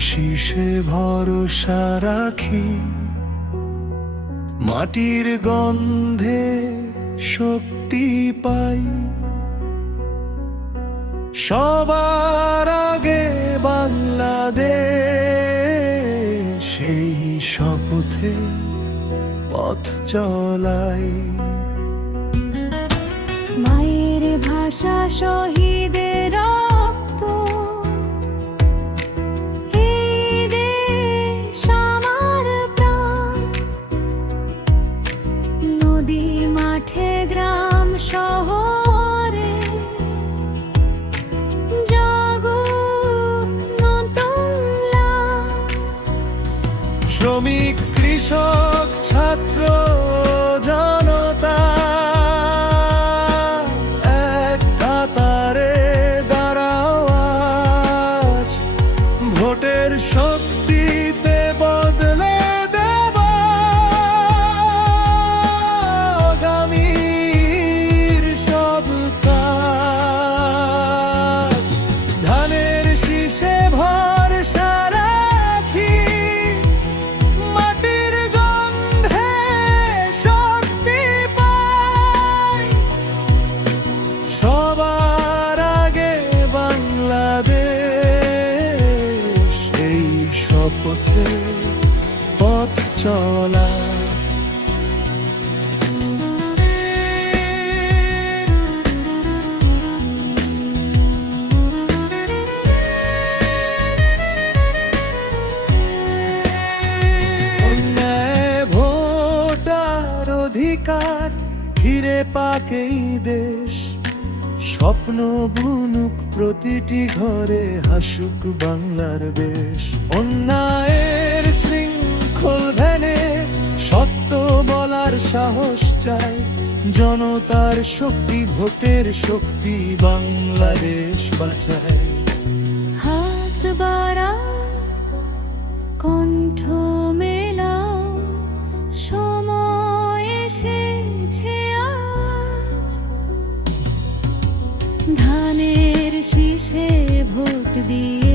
শীষে ভরসা রাখি। মাটির গন্ধে শক্তি পাই। সবার আগে বাংলাদেশ সেই শপথে পথ চলাই। মায়ের ভাষা শহীদের take care. শপথে পথ চলা। অধিকার ফিরে পাকেই দেশ স্বপ্ন বুনুক প্রতিটি ঘরে, হাসুক বাংলার বেশ। অন্যায়ের শৃঙ্খল ভেনে সত্য বলার সাহস চাই। জনতার শক্তি, ভোটের শক্তি বাংলাদেশ বাঁচায়। শীষে ভোট দিয়ে